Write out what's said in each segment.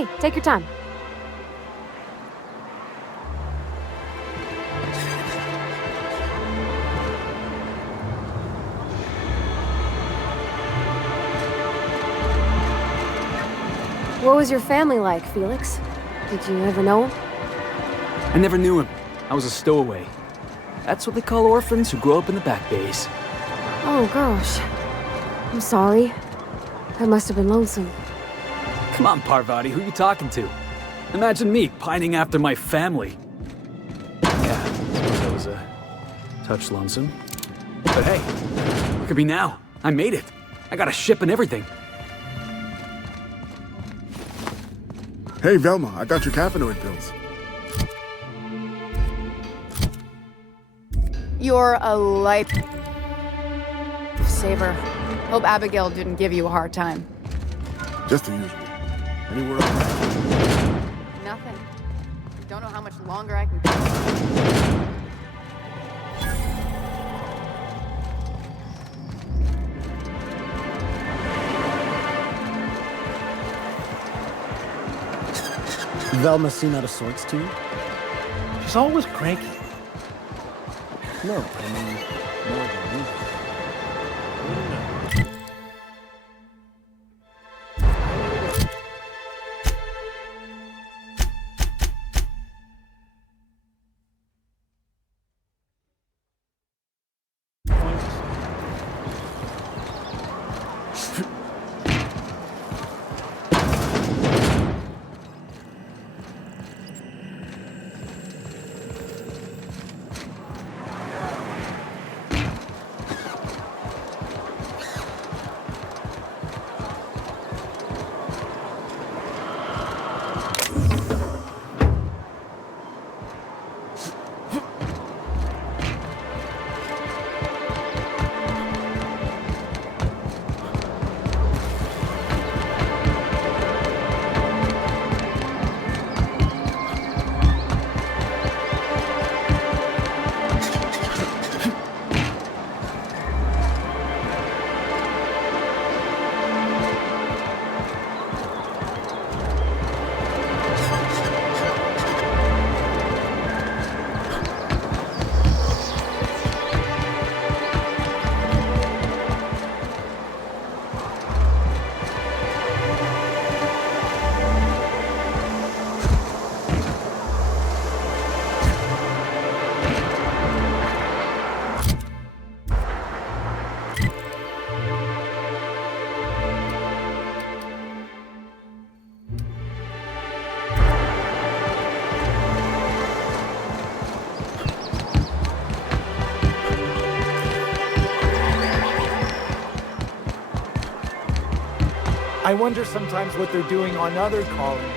Hey, take your time. What was your family like, Felix? Did you ever know him? I never knew him. I was a stowaway. That's what they call orphans who grow up in the back bays. Oh, gosh. I'm sorry. That must have been lonesome. Come on, Parvati, who you talking to? Imagine me pining after my family. Yeah, I suppose I was a touch lonesome. But hey, look at me now. I made it. I got a ship and everything. Hey, Velma, I got your caffeinoid pills. You're a lifesaver. Hope Abigail didn't give you a hard time. Just the usual. Any word on that? Nothing. Don't know how much longer I can. Velma seem out of sorts to you? She's always cranky. No, I mean, more than usual. I wonder sometimes what they're doing on other colonies.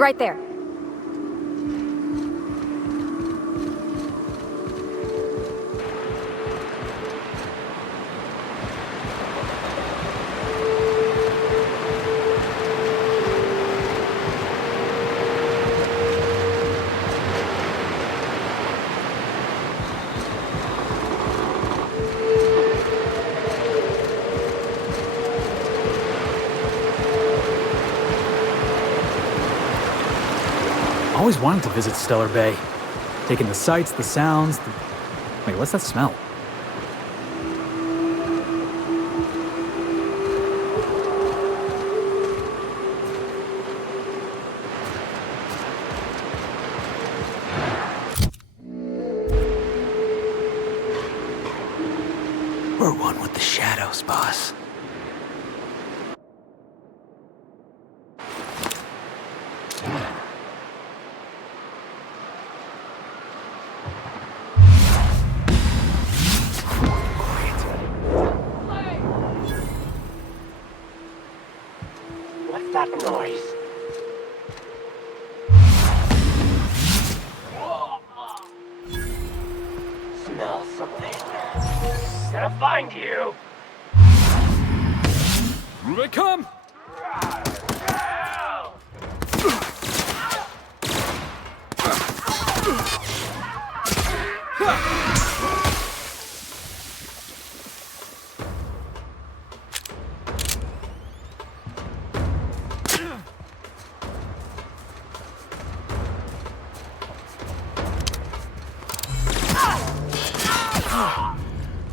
right there. Always wanted to visit Stellar Bay. Taking the sights, the sounds, Wait, what's that smell? We're one with the shadows, boss. What's that noise? Smell something. Gonna find you. Here they come!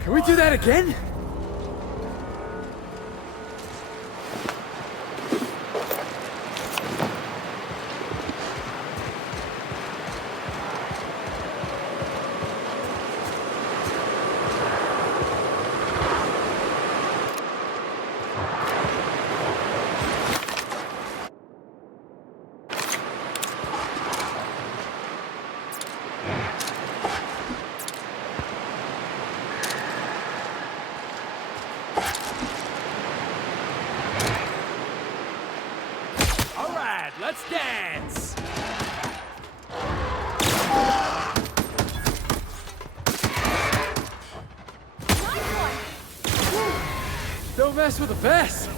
Can we do that again? Let's dance! Don't mess with the best!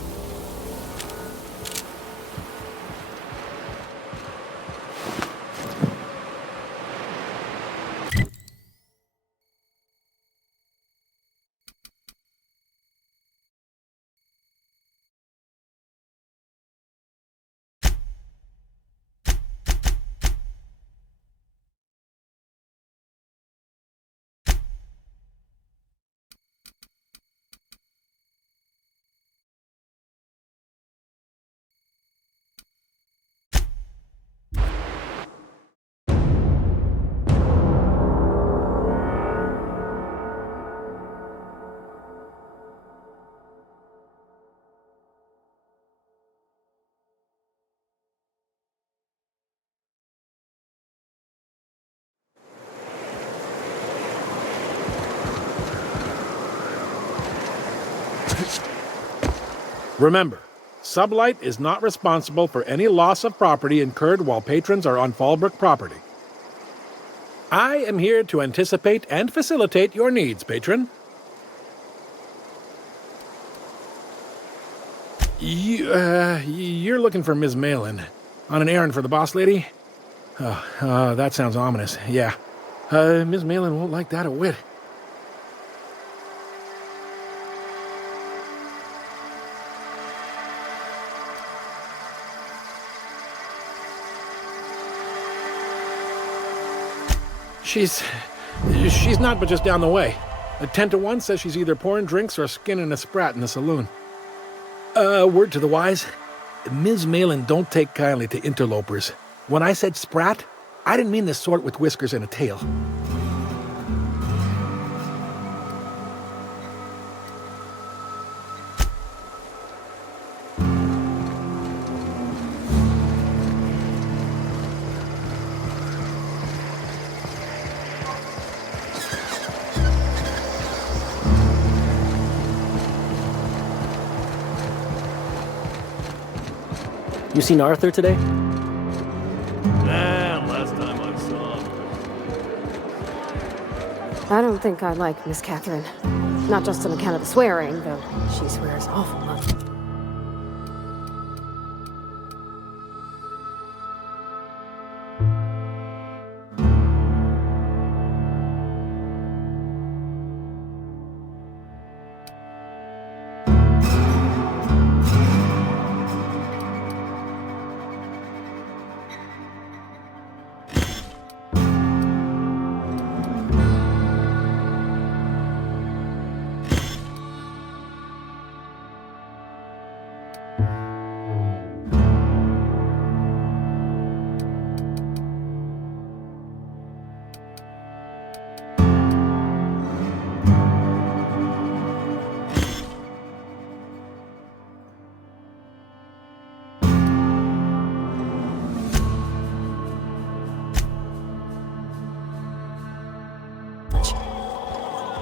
Remember, Sublight is not responsible for any loss of property incurred while patrons are on Fallbrook property. I am here to anticipate and facilitate your needs, patron. You're looking for Ms. Malin. On an errand for the boss lady? That sounds ominous. Yeah. Ms. Malin won't like that a whit. She's not but just down the way. 10 to 1 says she's either pouring drinks or skinning a sprat in the saloon. Word to the wise, Ms. Malin don't take kindly to interlopers. When I said sprat, I didn't mean the sort with whiskers and a tail. You seen Arthur today? I don't think I like Miss Catherine. Not just on account of the swearing, though she swears awful much.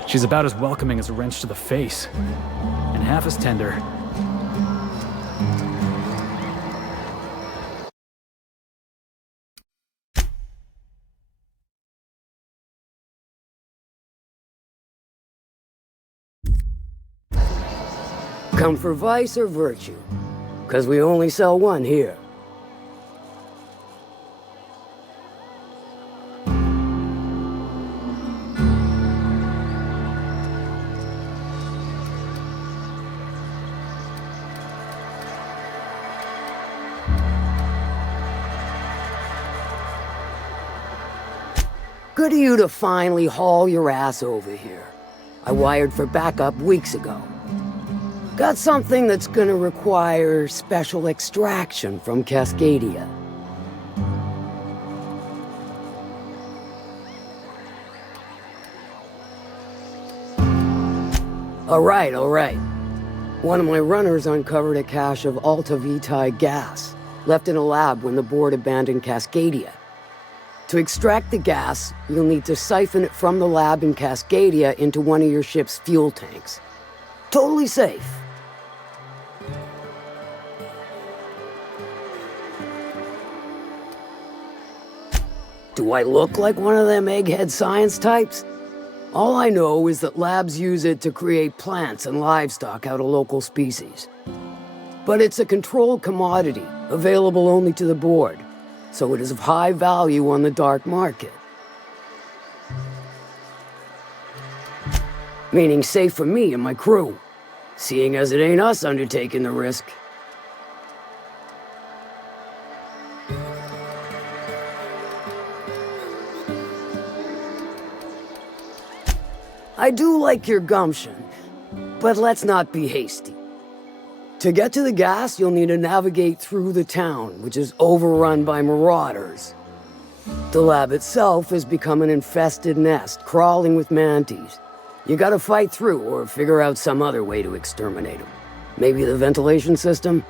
She's about as welcoming as a wrench to the face, and half as tender. Come for vice or virtue? 'Cause we only sell one here. Good of you to finally haul your ass over here. I wired for backup weeks ago. Got something that's gonna require special extraction from Cascadia. All right. One of my runners uncovered a cache of Alta Vitae gas, left in a lab when the board abandoned Cascadia. To extract the gas, you'll need to siphon it from the lab in Cascadia into one of your ship's fuel tanks. Totally safe. Do I look like one of them egghead science types? All I know is that labs use it to create plants and livestock out of local species. But it's a controlled commodity, available only to the board, so it is of high value on the dark market. Meaning safe for me and my crew, seeing as it ain't us undertaking the risk. I do like your gumption, but let's not be hasty. To get to the gas, you'll need to navigate through the town, which is overrun by marauders. The lab itself has become an infested nest, crawling with mantis. You gotta fight through or figure out some other way to exterminate them. Maybe the ventilation system?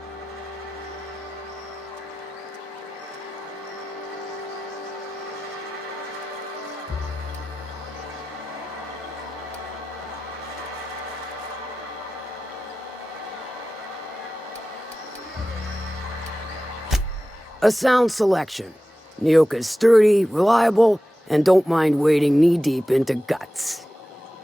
A sound selection. Nyoka's sturdy, reliable, and don't mind wading knee-deep into guts.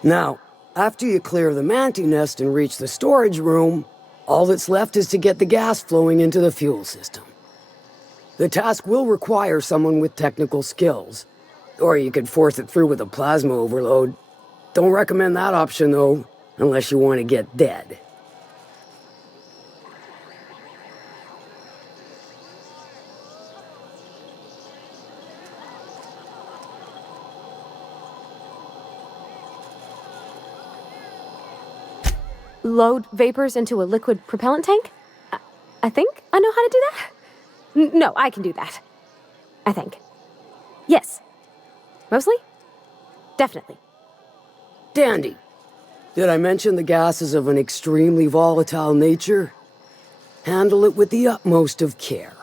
Now, after you clear the mantis nest and reach the storage room, all that's left is to get the gas flowing into the fuel system. The task will require someone with technical skills, or you could force it through with a plasma overload. Don't recommend that option, though, unless you want to get dead. Load vapors into a liquid propellant tank? I think I know how to do that. No, I can do that. I think. Yes. Mostly? Definitely. Dandy. Did I mention the gas is of an extremely volatile nature? Handle it with the utmost of care.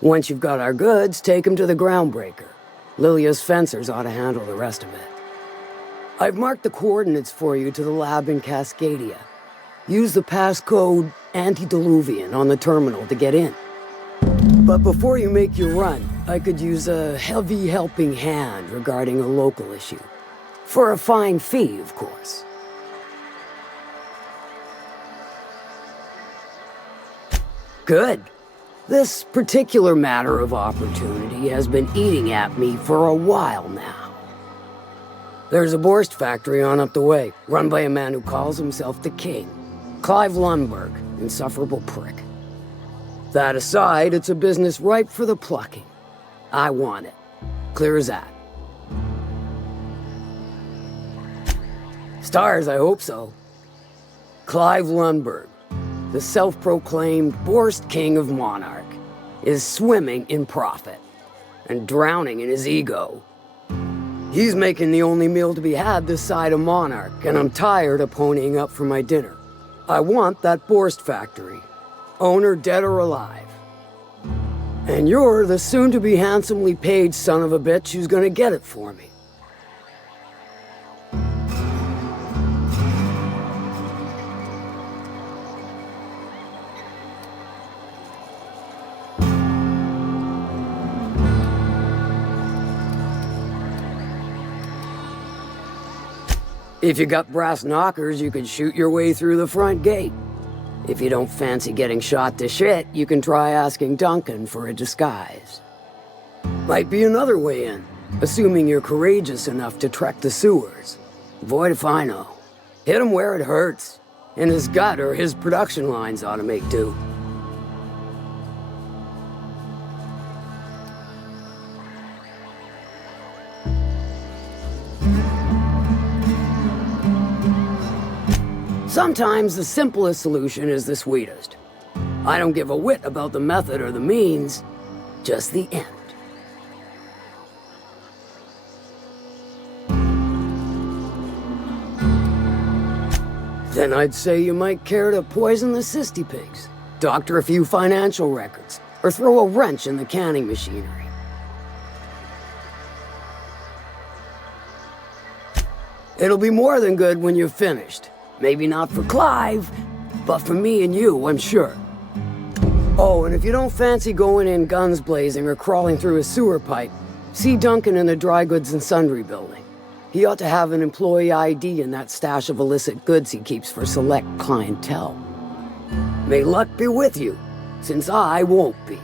Once you've got our goods, take them to the groundbreaker. Lilia's fencers ought to handle the rest of it. I've marked the coordinates for you to the lab in Cascadia. Use the passcode Antediluvian on the terminal to get in. But before you make your run, I could use a heavy helping hand regarding a local issue. For a fine fee, of course. Good. This particular matter of opportunity has been eating at me for a while now. There's a Borst factory on up the way, run by a man who calls himself the King. Clive Lundberg, insufferable prick. That aside, it's a business ripe for the plucking. I want it. Clear as that. Stars, I hope so. Clive Lundberg, the self-proclaimed Borst King of Monarch, is swimming in profit and drowning in his ego. He's making the only meal to be had this side of Monarch, and I'm tired of ponying up for my dinner. I want that Borst factory, owner dead or alive. And you're the soon-to-be handsomely paid son of a bitch who's gonna get it for me. If you got brass knockers, you can shoot your way through the front gate. If you don't fancy getting shot to shit, you can try asking Duncan for a disguise. Might be another way in, assuming you're courageous enough to trek the sewers. Void if I know. Hit him where it hurts. In his gut or his production lines ought to make do. Sometimes the simplest solution is the sweetest. I don't give a whit about the method or the means, just the end. Then I'd say you might care to poison the cysty pigs, doctor a few financial records, or throw a wrench in the canning machinery. It'll be more than good when you've finished. Maybe not for Clive, but for me and you, I'm sure. Oh, and if you don't fancy going in guns blazing or crawling through a sewer pipe, see Duncan in the dry goods and sundry building. He ought to have an employee ID in that stash of illicit goods he keeps for select clientele. May luck be with you, since I won't be.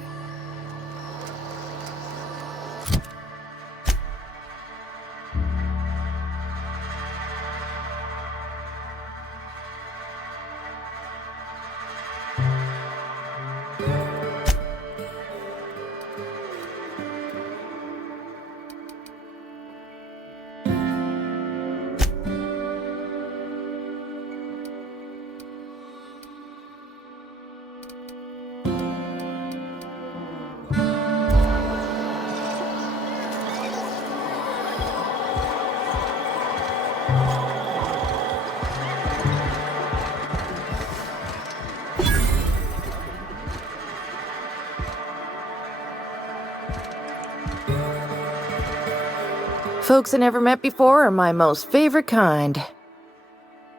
Folks I never met before are my most favorite kind.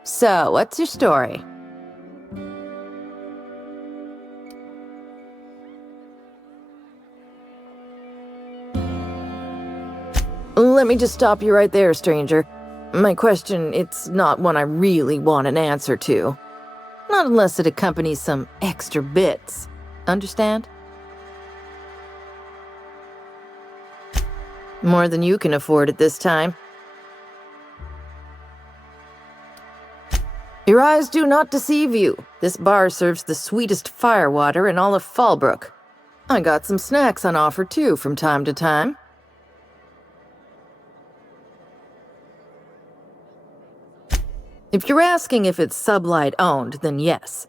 So, what's your story? Let me just stop you right there, stranger. My question, it's not one I really want an answer to. Not unless it accompanies some extra bits. Understand? More than you can afford at this time. Your eyes do not deceive you. This bar serves the sweetest firewater in all of Fallbrook. I got some snacks on offer too from time to time. If you're asking if it's Sublight owned, then yes.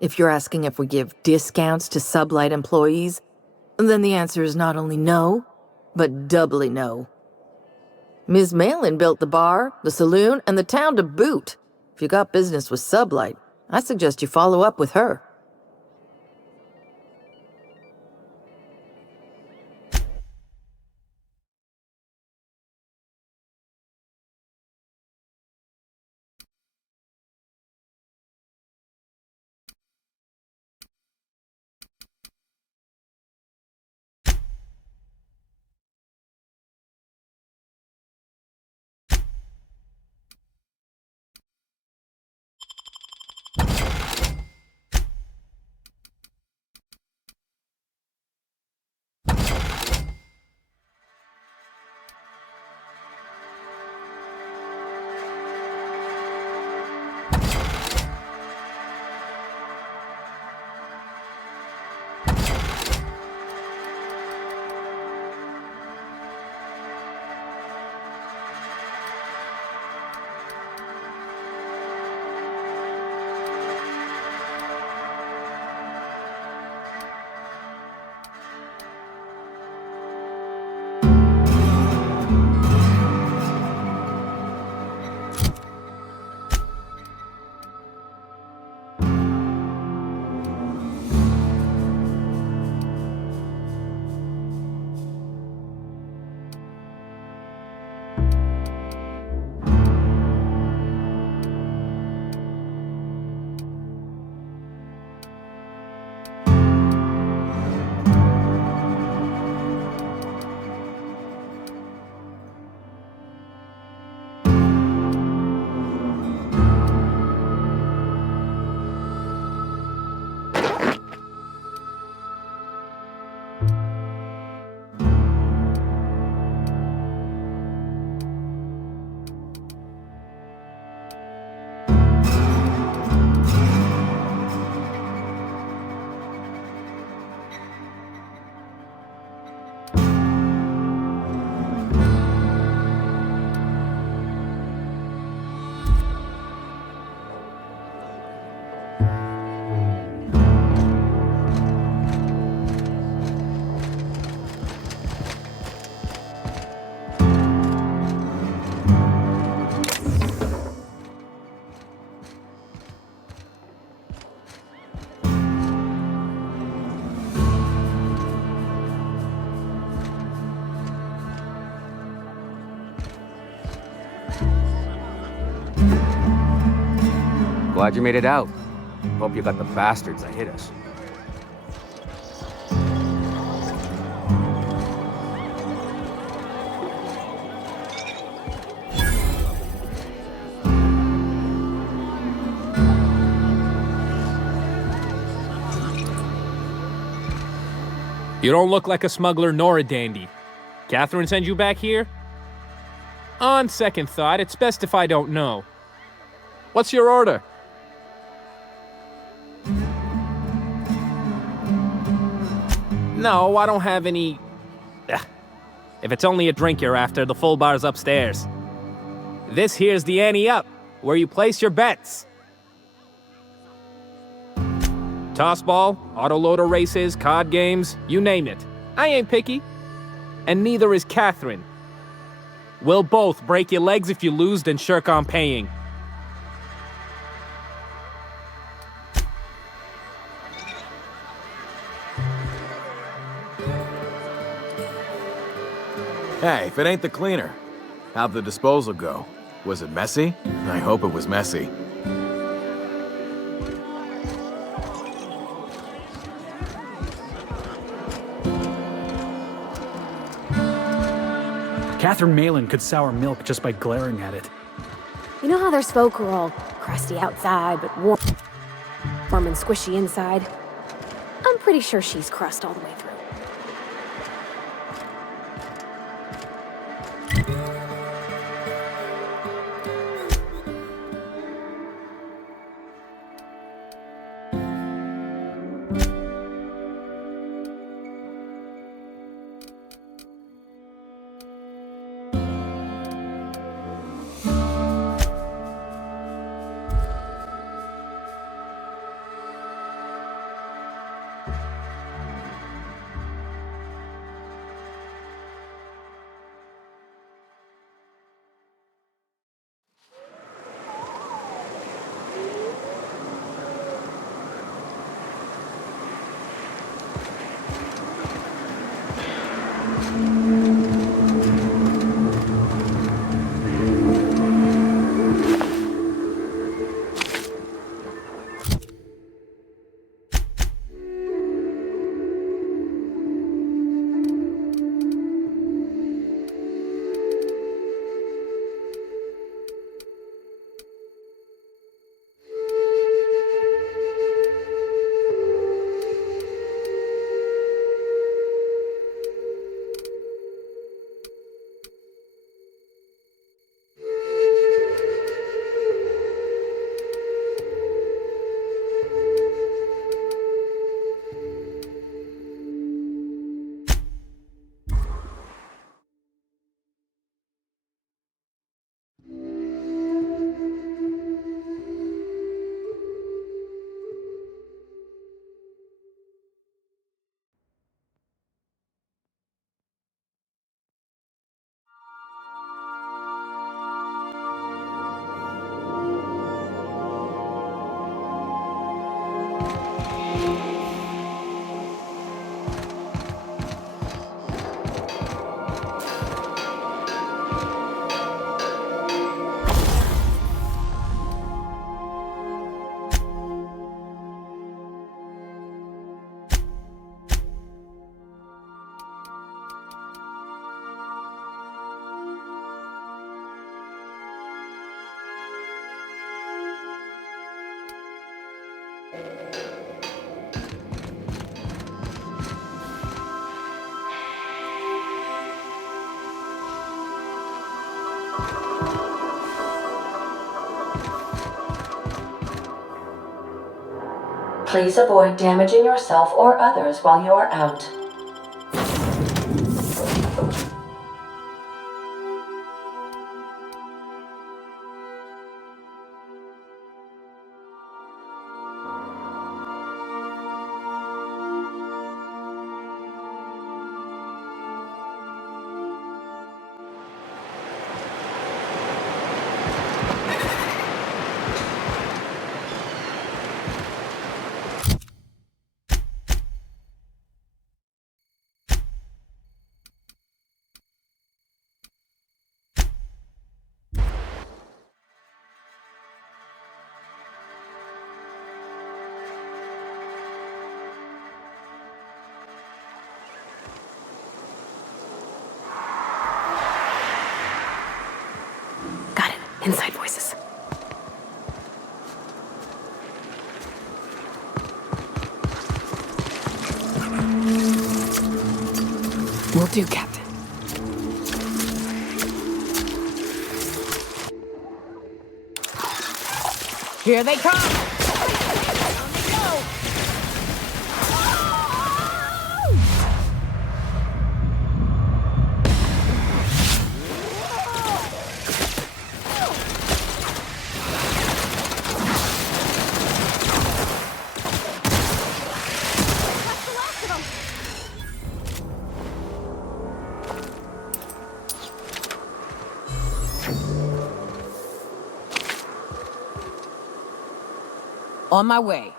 If you're asking if we give discounts to Sublight employees, then the answer is not only no, but doubly no. Ms. Malin built the bar, the saloon, and the town to boot. If you got business with Sublight, I suggest you follow up with her. Glad you made it out. Hope you got the bastards that hit us. You don't look like a smuggler nor a dandy. Catherine send you back here? On second thought, it's best if I don't know. What's your order? No, I don't have any... Ugh. If it's only a drink you're after, the full bar's upstairs. This here's the ante up, where you place your bets. Tossball, autoloader races, card games, you name it. I ain't picky. And neither is Catherine. We'll both break your legs if you lose, then shirk on paying. Hey, if it ain't the cleaner, how'd the disposal go? Was it messy? I hope it was messy. Catherine Malin could sour milk just by glaring at it. You know how there's folk who are all crusty outside, but warm and squishy inside? I'm pretty sure she's crust all the way through. Please avoid damaging yourself or others while you are out. Inside voices. Will do, Captain. Here they come! On my way.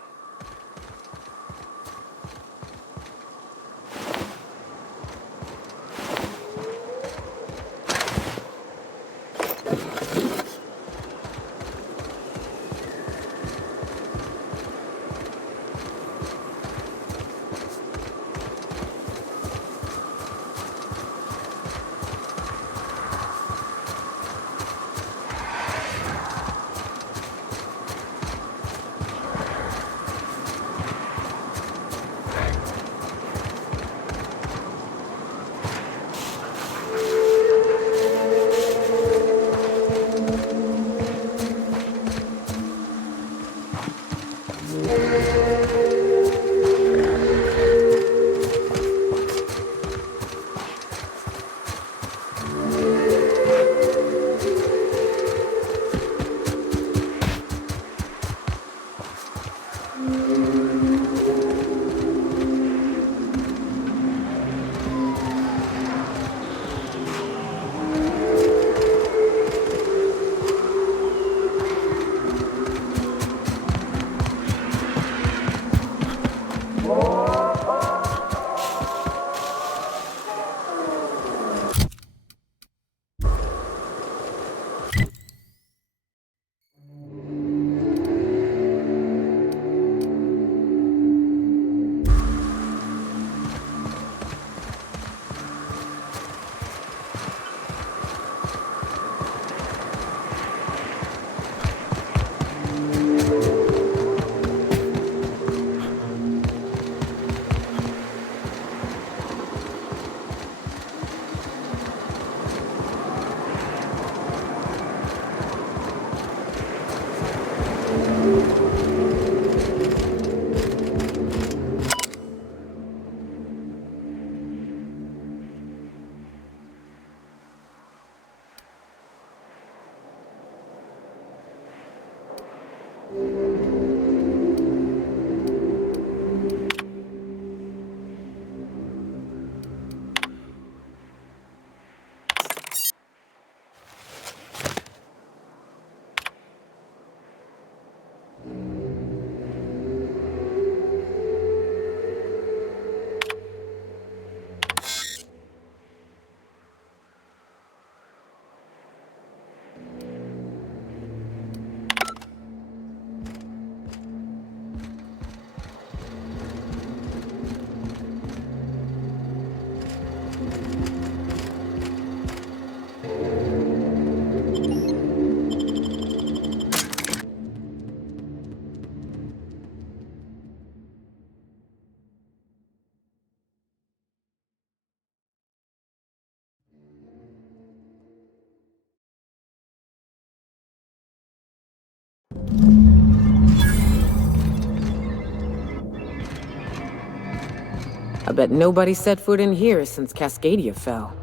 I bet nobody set foot in here since Cascadia fell.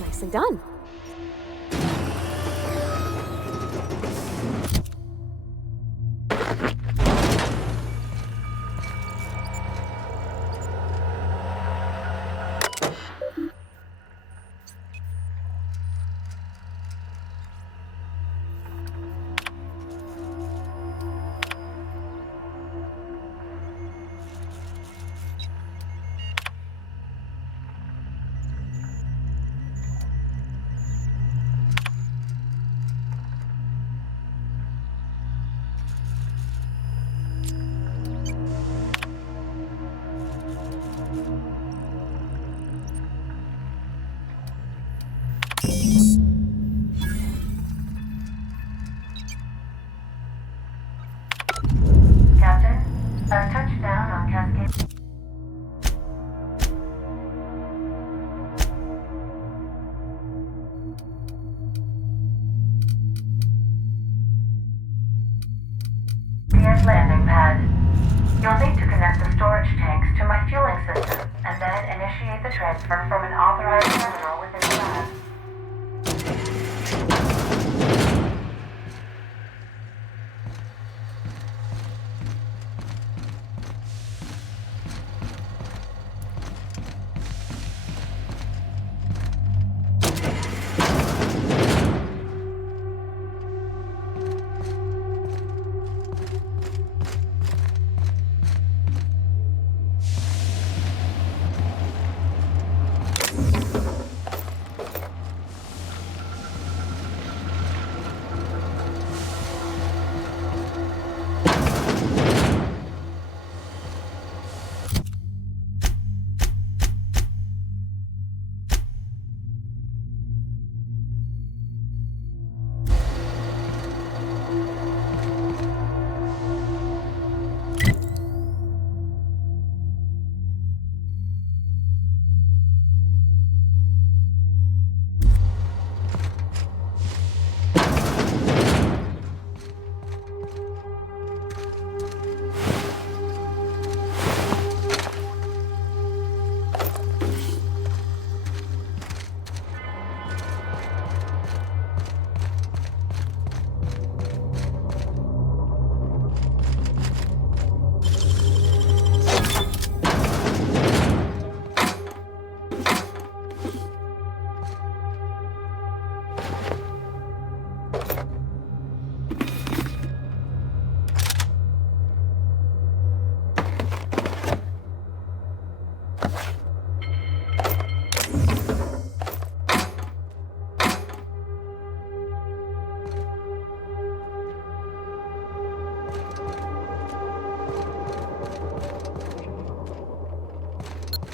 Nicely done. landing pad. You'll need to connect the storage tanks to my fueling system, and then initiate the transfer from an authorized terminal within the lab.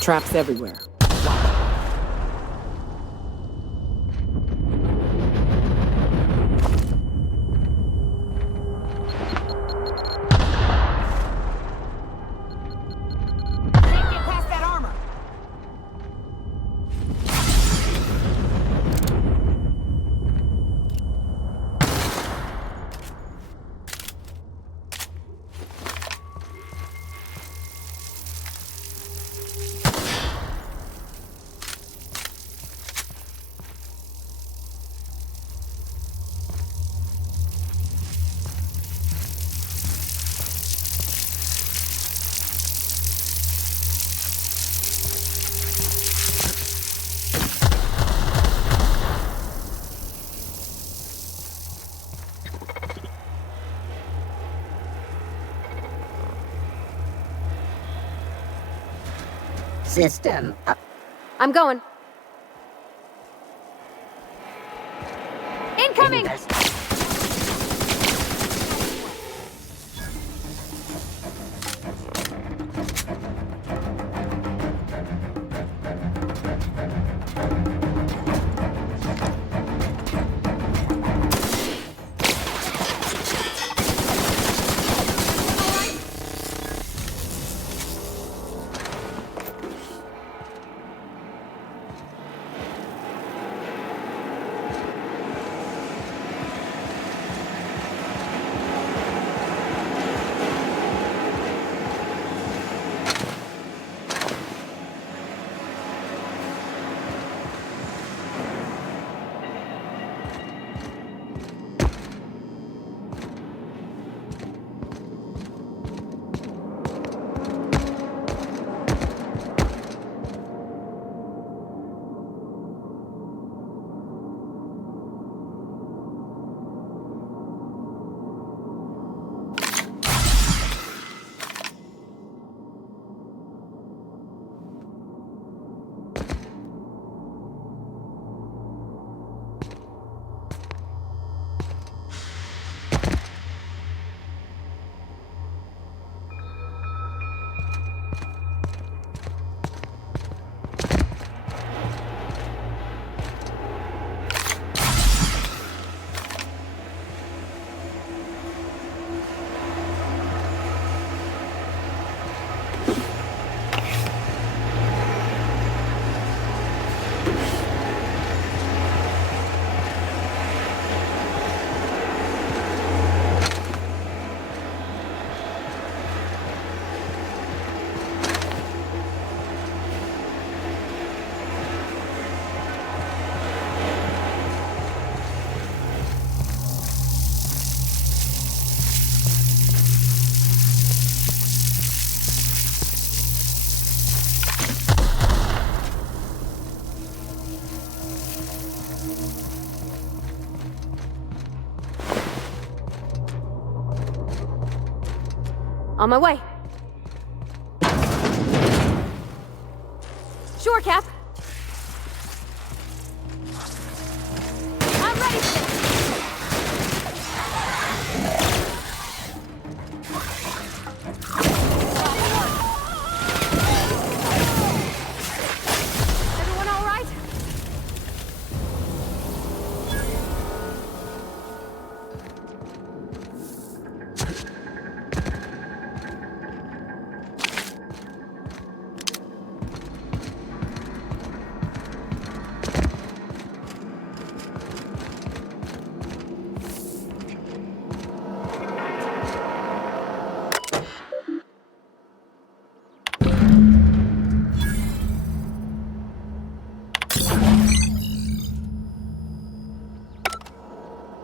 Traps everywhere. System up. I'm going. Incoming! On my way. Sure, Cap. I'm ready for this. Everyone all right?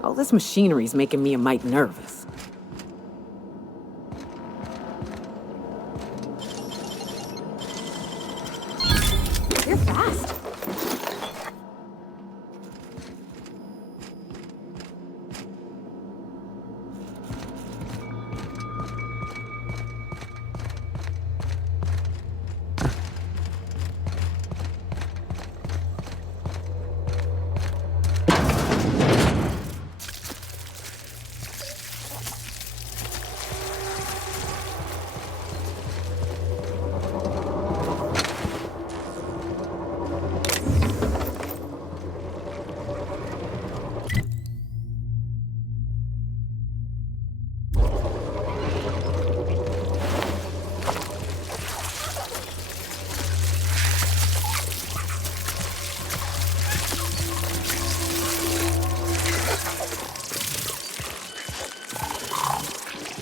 All this machinery's making me a mite nervous. You're fast.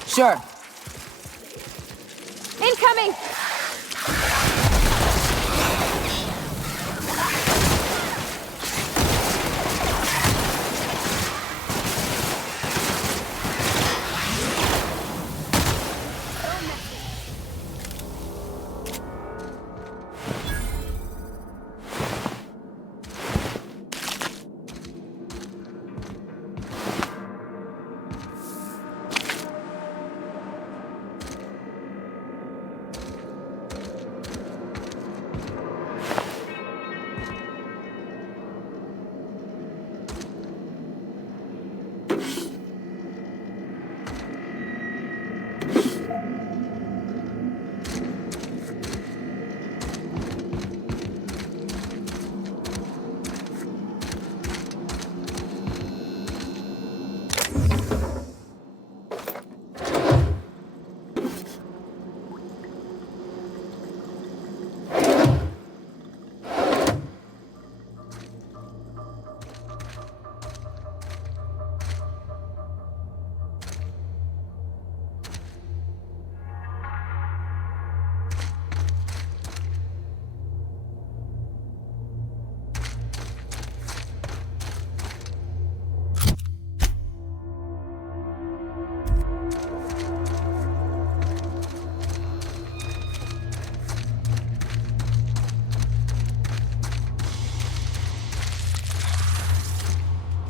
Sure. Incoming!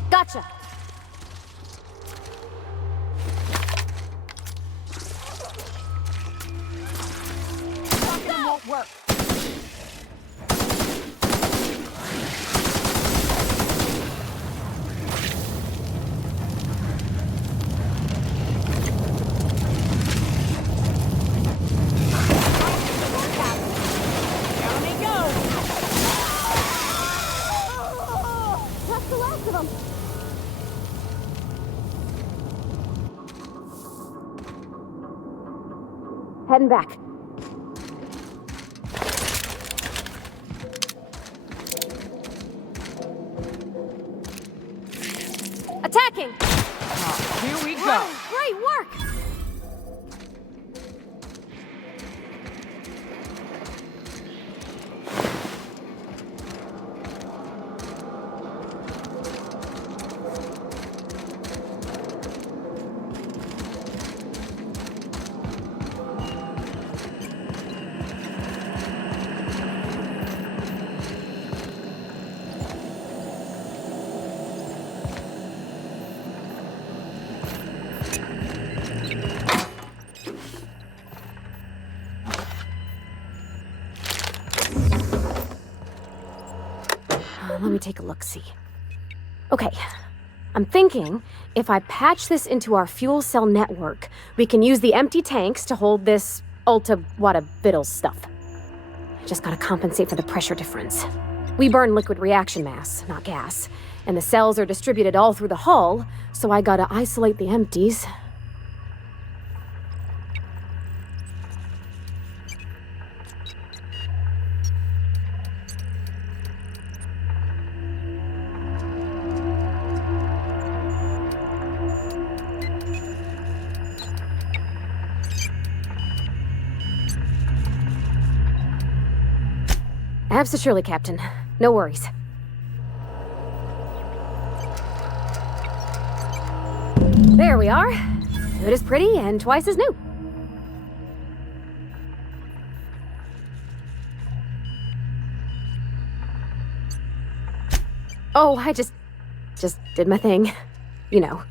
Gotcha. Talking won't work. Down they go. That's the last of them. Heading back. Attacking! Here we go. Wow, great work! let me take a look-see. Okay, I'm thinking if I patch this into our fuel cell network, we can use the empty tanks to hold this ulta-wada-biddle stuff. Just gotta compensate for the pressure difference. We burn liquid reaction mass, not gas, and the cells are distributed all through the hull, so I gotta isolate the empties. Absolutely, Captain. No worries. There we are. Good as pretty and twice as new. Oh, I just did my thing. You know.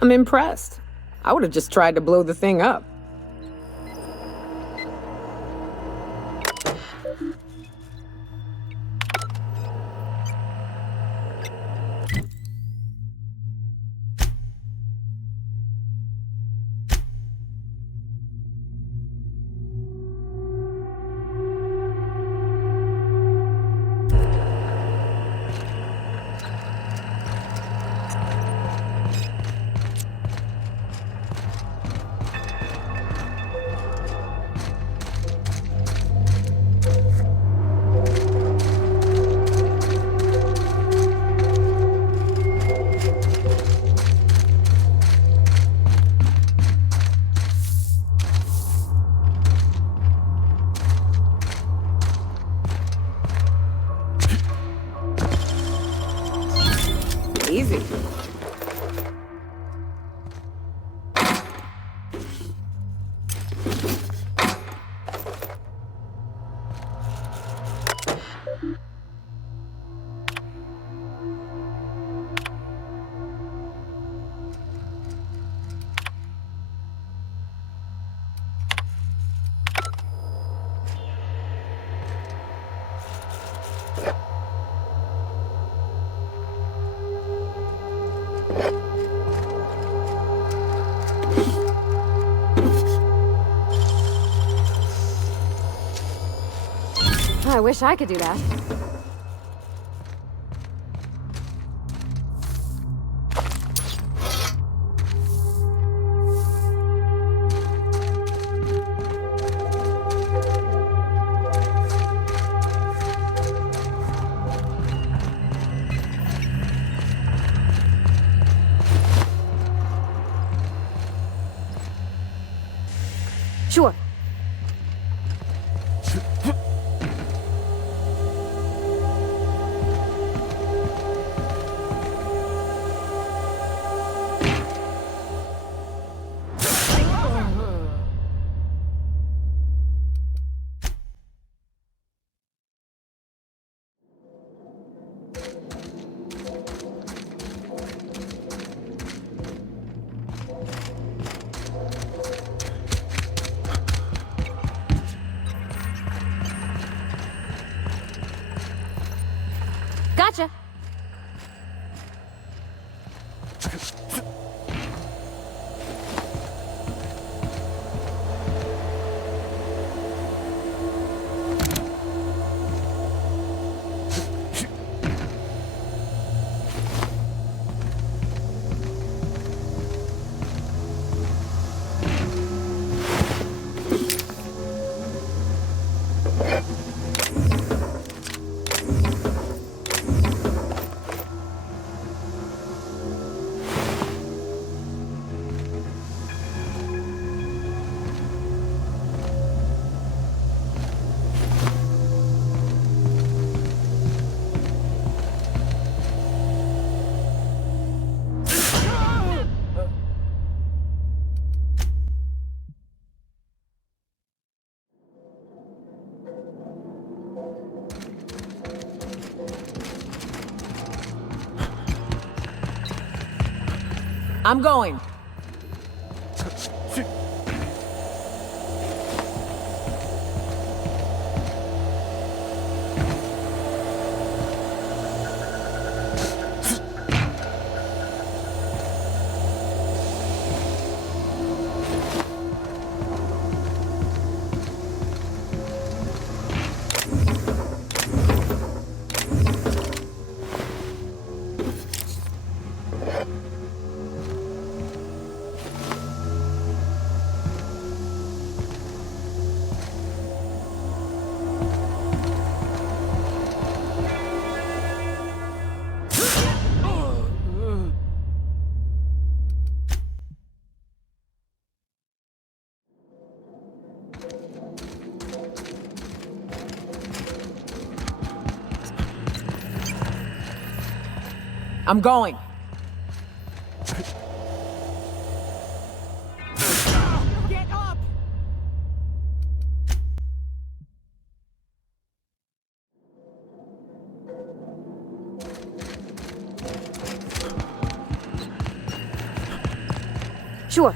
I'm impressed. I would have just tried to blow the thing up. Easy. I wish I could do that. Sure. Gotcha. I'm going. I'm going. Get up! Sure.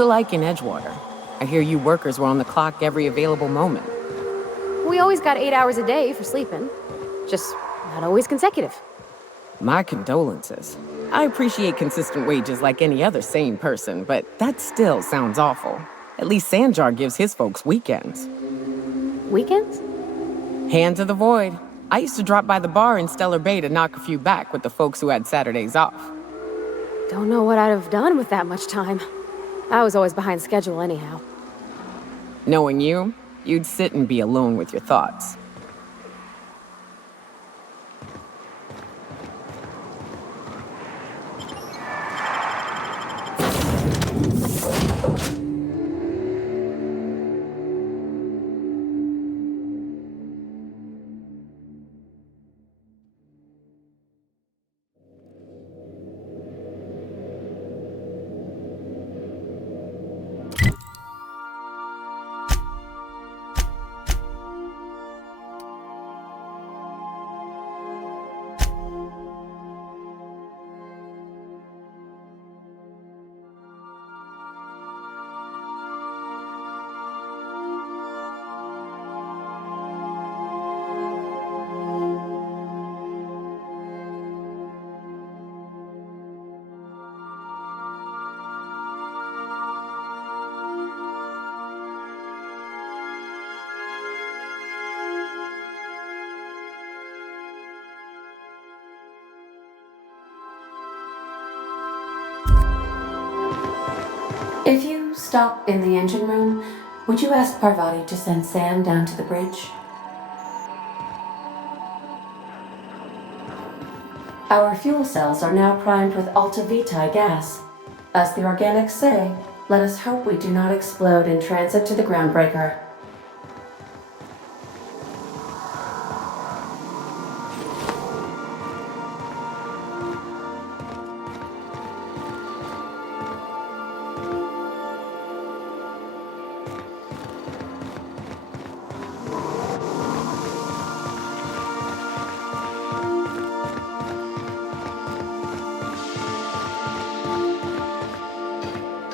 it like in Edgewater? I hear you workers were on the clock every available moment. We always got 8 hours a day for sleeping. Just not always consecutive. My condolences. I appreciate consistent wages like any other sane person, but that still sounds awful. At least Sanjar gives his folks weekends. Weekends? Hands of the Void. I used to drop by the bar in Stellar Bay to knock a few back with the folks who had Saturdays off. Don't know what I'd have done with that much time. I was always behind schedule anyhow. Knowing you, you'd sit and be alone with your thoughts. If you stop in the engine room, would you ask Parvati to send Sam down to the bridge? Our fuel cells are now primed with Alta Vitae gas. As the organics say, let us hope we do not explode in transit to the groundbreaker.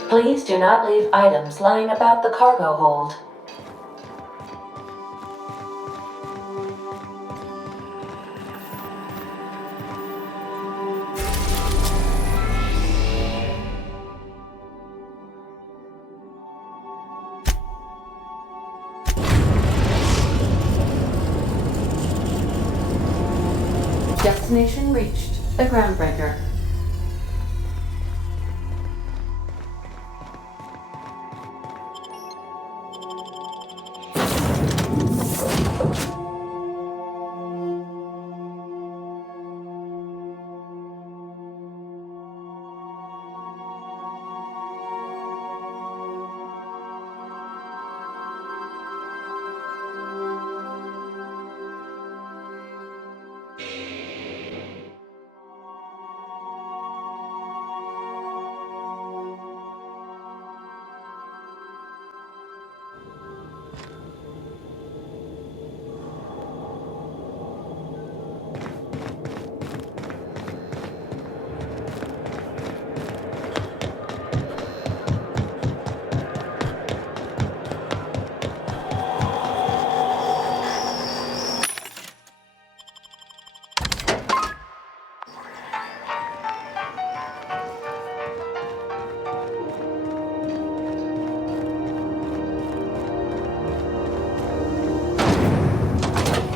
Please do not leave items lying about the cargo hold. Destination reached, the groundbreaker.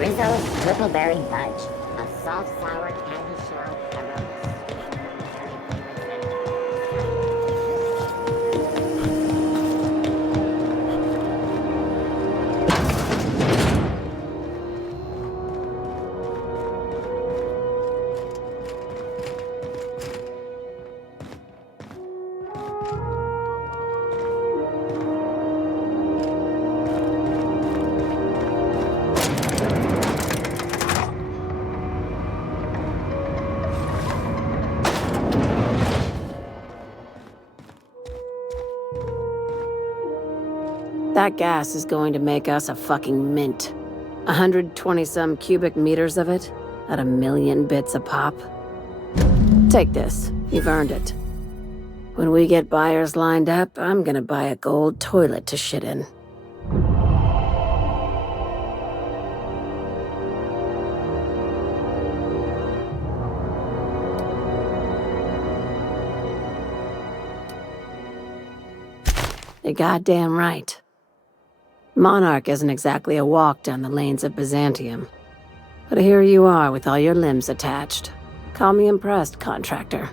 Rizzo's Purpleberry Fudge, a soft, sour candy shell aroma. That gas is going to make us a fucking mint. 120-some cubic meters of it, at 1,000,000 bits a pop. Take this. You've earned it. When we get buyers lined up, I'm gonna buy a gold toilet to shit in. You're goddamn right. Monarch isn't exactly a walk down the lanes of Byzantium. But here you are with all your limbs attached. Call me impressed, contractor.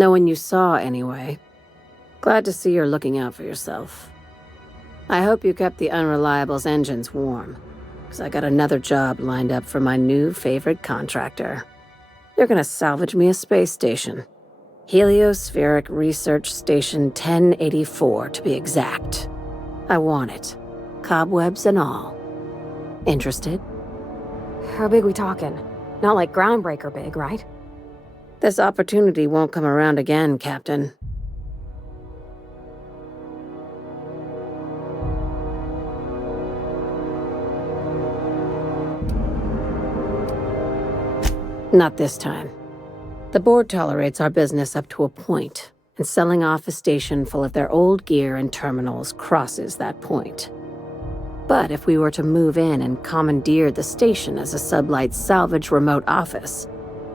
No one you saw, anyway. Glad to see you're looking out for yourself. I hope you kept the Unreliable's engines warm, because I got another job lined up for my new favorite contractor. They're gonna salvage me a space station. Heliospheric Research Station 1084, to be exact. I want it. Cobwebs and all. Interested? How big we talking? Not like groundbreaker big, right? This opportunity won't come around again, Captain. Not this time. The board tolerates our business up to a point, and selling off a station full of their old gear and terminals crosses that point. But if we were to move in and commandeer the station as a sublight salvage remote office,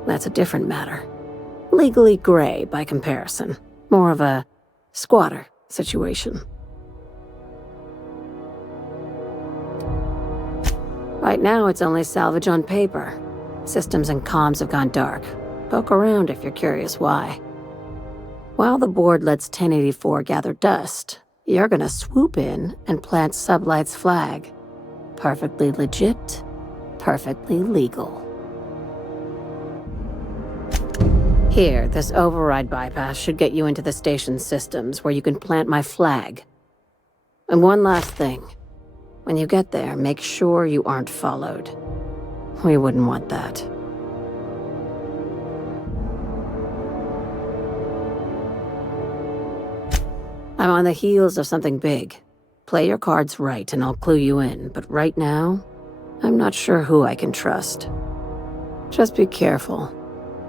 that's a different matter. Legally gray by comparison. More of a squatter situation. Right now, it's only salvage on paper. Systems and comms have gone dark. Poke around if you're curious why. While the board lets 1084 gather dust, you're gonna swoop in and plant Sublight's flag. Perfectly legit, perfectly legal. Here, this override bypass should get you into the station's systems where you can plant my flag. And one last thing. When you get there, make sure you aren't followed. We wouldn't want that. I'm on the heels of something big. Play your cards right and I'll clue you in, but right now, I'm not sure who I can trust. Just be careful.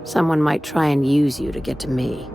Someone might try and use you to get to me.